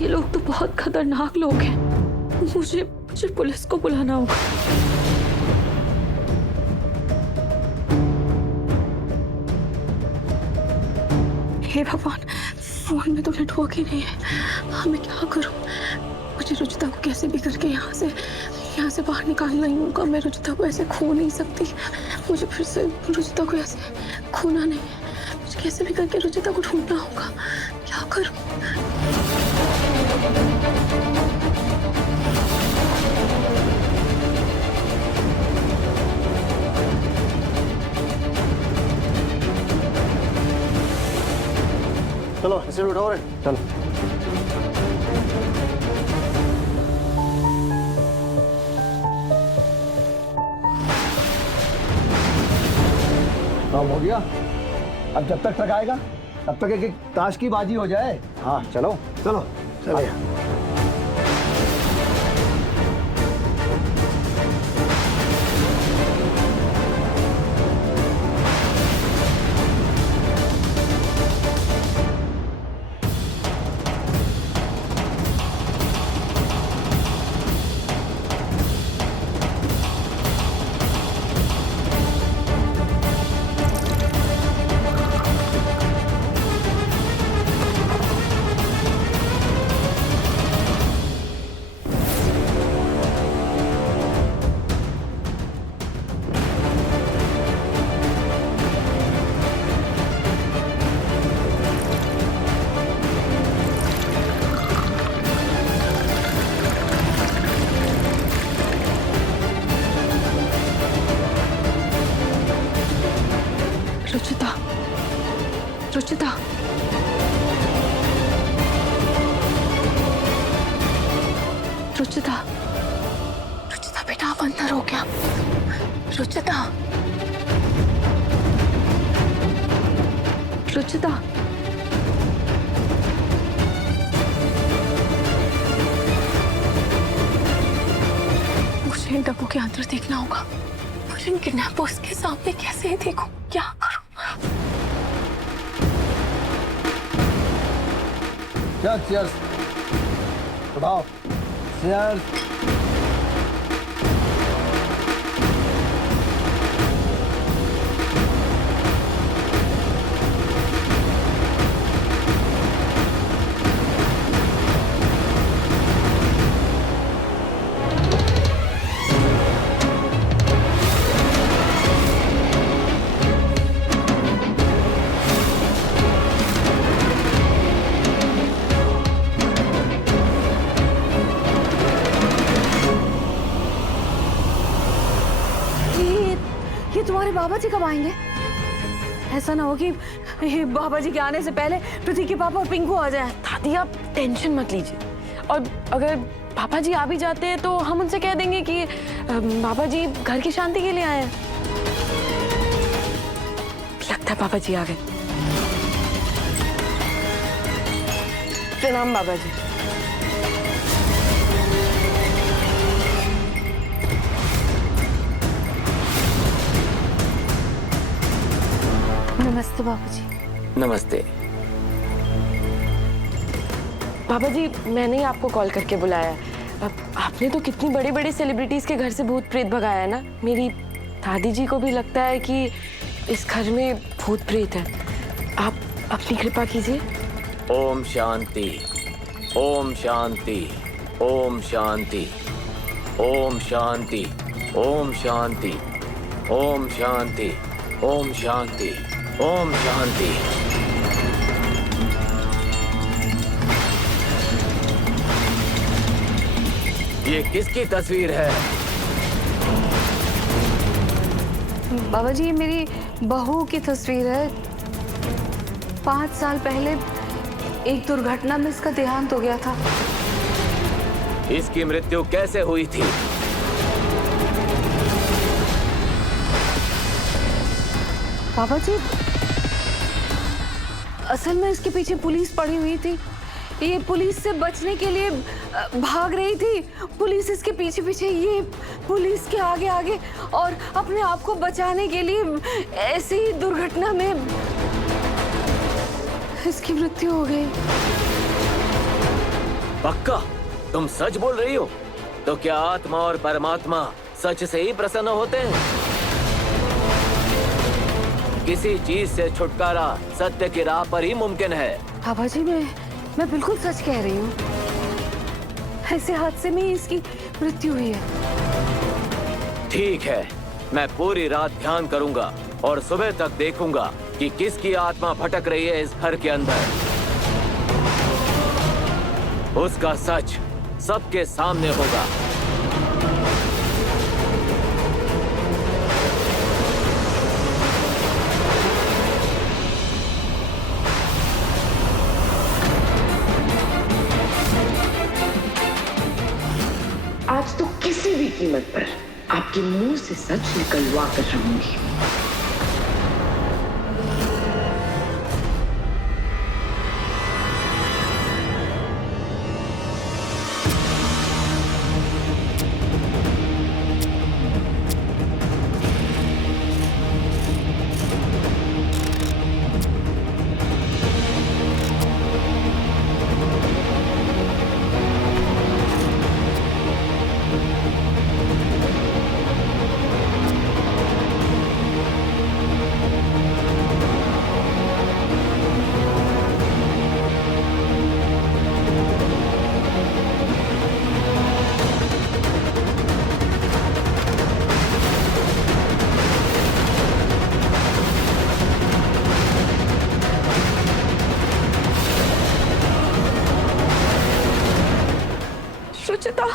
ये लोग तो बहुत खतरनाक लोग हैं। मुझे मुझे पुलिस को बुलाना होगा। हे भगवान, फोन में तो नेटवर्क ही नहीं है। हाँ, मैं क्या करूं? मुझे रुचिता को कैसे भी करके यहाँ से बाहर निकालना ही होगा। मैं रुचिता को ऐसे खो नहीं सकती। मुझे फिर से रुचिता को ऐसे खोना नहीं है। मुझे कैसे भी करके रुचिता को ढूंढना होगा। क्या करूं? चलो इसे उठाओ रे, चलो। काम हो गया। अब जब तक ट्रक आएगा तब तक एक ताश की बाजी हो जाए। हाँ चलो चलो चलिए। रुचिता, रुचिता, रुचिता, रुचिता बेटा, आप अंदर हो क्या? रुचिता, रुचिता, मुझे इन डब्बों के अंदर देखना होगा। मुझे इन किडनैपर्स के सामने कैसे ही देखूं? क्या करूं? चीयर्स, उठाओ, चीयर्स। ये तुम्हारे बाबा जी कब आएंगे? ऐसा ना हो कि बाबा जी के आने से पहले प्रतीक के पापा और पिंकू आ जाए। दादी आप टेंशन मत लीजिए, और अगर पापा जी आ भी जाते हैं तो हम उनसे कह देंगे कि बाबा जी घर की शांति के लिए आए हैं। लगता है पापा जी आ गए। प्रणाम बाबा जी। नमस्ते बाबूजी। नमस्ते बाबा जी, मैंने ही आपको कॉल करके बुलाया। आपने तो कितनी बड़ी बड़ी सेलिब्रिटीज के घर से भूत प्रेत भगाया है ना। मेरी दादी जी को भी लगता है कि इस घर में भूत प्रेत है। आप अपनी कृपा कीजिए। ओम शांति, ओम शांति, ओम शांति, ओम शांति, ओम शांति, ओम शांति, ओम शांति, ओम शांति। ये किसकी तस्वीर है? बाबा जी, ये मेरी बहू की तस्वीर है। 5 साल पहले एक दुर्घटना में इसका देहांत हो गया था। इसकी मृत्यु कैसे हुई थी? बाबा जी, असल में इसके पीछे पुलिस पड़ी हुई थी। ये पुलिस से बचने के लिए भाग रही थी। पुलिस इसके पीछे पीछे, ये पुलिस के आगे आगे, और अपने आप को बचाने के लिए ऐसी दुर्घटना में इसकी मृत्यु हो गई। पक्का तुम सच बोल रही हो? तो क्या आत्मा और परमात्मा सच से ही प्रसन्न होते हैं? किसी चीज से छुटकारा सत्य की राह पर ही मुमकिन है। बाबा जी, मैं बिल्कुल सच कह रही हूँ। ऐसे हादसे में ही इसकी मृत्यु हुई है। ठीक है, मैं पूरी रात ध्यान करूंगा और सुबह तक देखूंगा कि किसकी आत्मा भटक रही है इस घर के अंदर। उसका सच सबके सामने होगा। आज तो किसी भी कीमत पर आपके मुंह से सच निकलवा कर रहूंगी। रुचिता,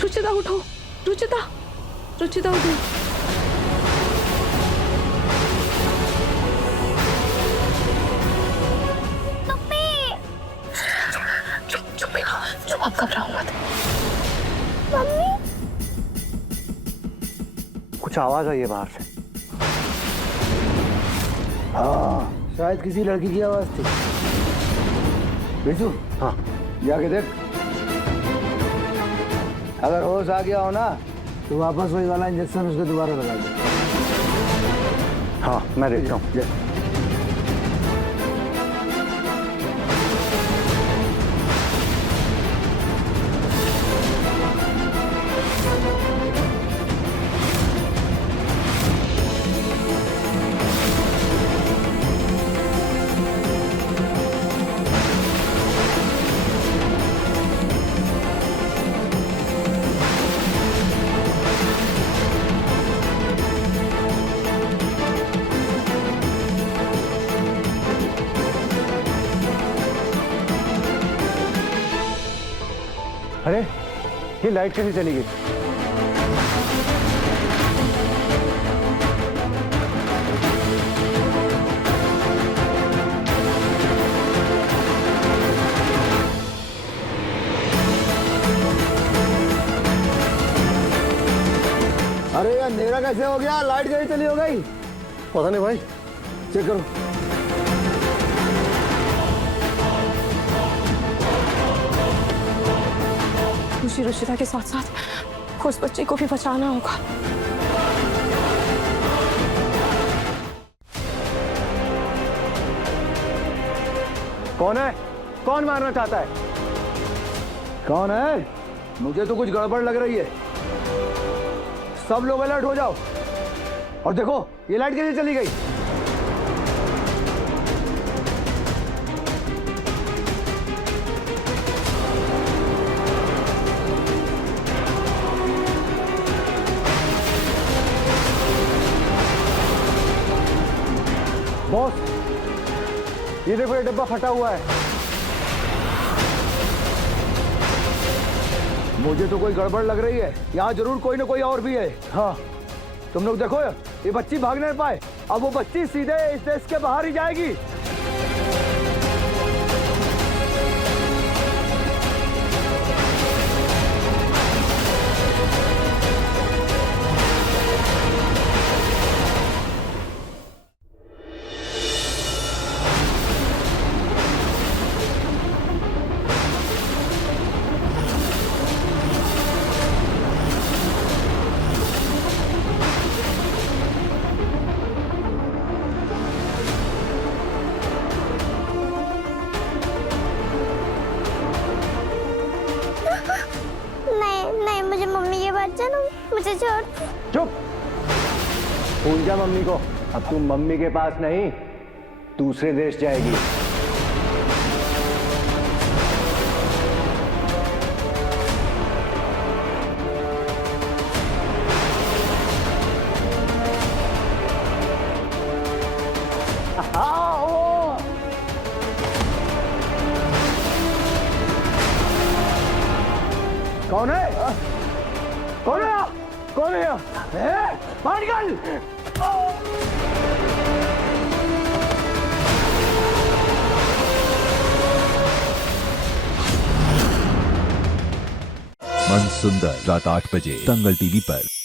रुचिता उठो। रुचिता, रुचिता उठो। चुप, आप घबराओ मत। कुछ आवाज आई है बाहर से। हाँ, शायद किसी लड़की की आवाज थी। बिरजू, हाँ जाके देख। अगर होश आ गया हो ना तो वापस वही वाला इंजेक्शन उसको दोबारा लगा दे। हाँ मैं देखता हूँ। अरे ये लाइट कैसे चली गई? अरे यार अंधेरा कैसे हो गया? लाइट कैसे चली हो गई? पता नहीं भाई, चेक करो। मुझे रुचिता के साथ साथ उस बच्चे को भी बचाना होगा। कौन है? कौन मारना चाहता है? कौन है? मुझे तो कुछ गड़बड़ लग रही है। सब लोग अलर्ट हो जाओ और देखो ये लाइट कैसे चली गई। बॉस, ये देखो ये डब्बा फटा हुआ है। मुझे तो कोई गड़बड़ लग रही है। यहाँ जरूर कोई ना कोई और भी है। हाँ, तुम लोग देखो ये बच्ची भाग नहीं पाए। अब वो बच्ची सीधे इस देश के बाहर ही जाएगी। मुझे छोड़ दो। चुप। भूल जा मम्मी को। अब तू मम्मी के पास नहीं, दूसरे देश जाएगी। कौन है? कौन है? कौन है? बाहर निकल! मन सुंदर रात 8 बजे दंगल टीवी पर।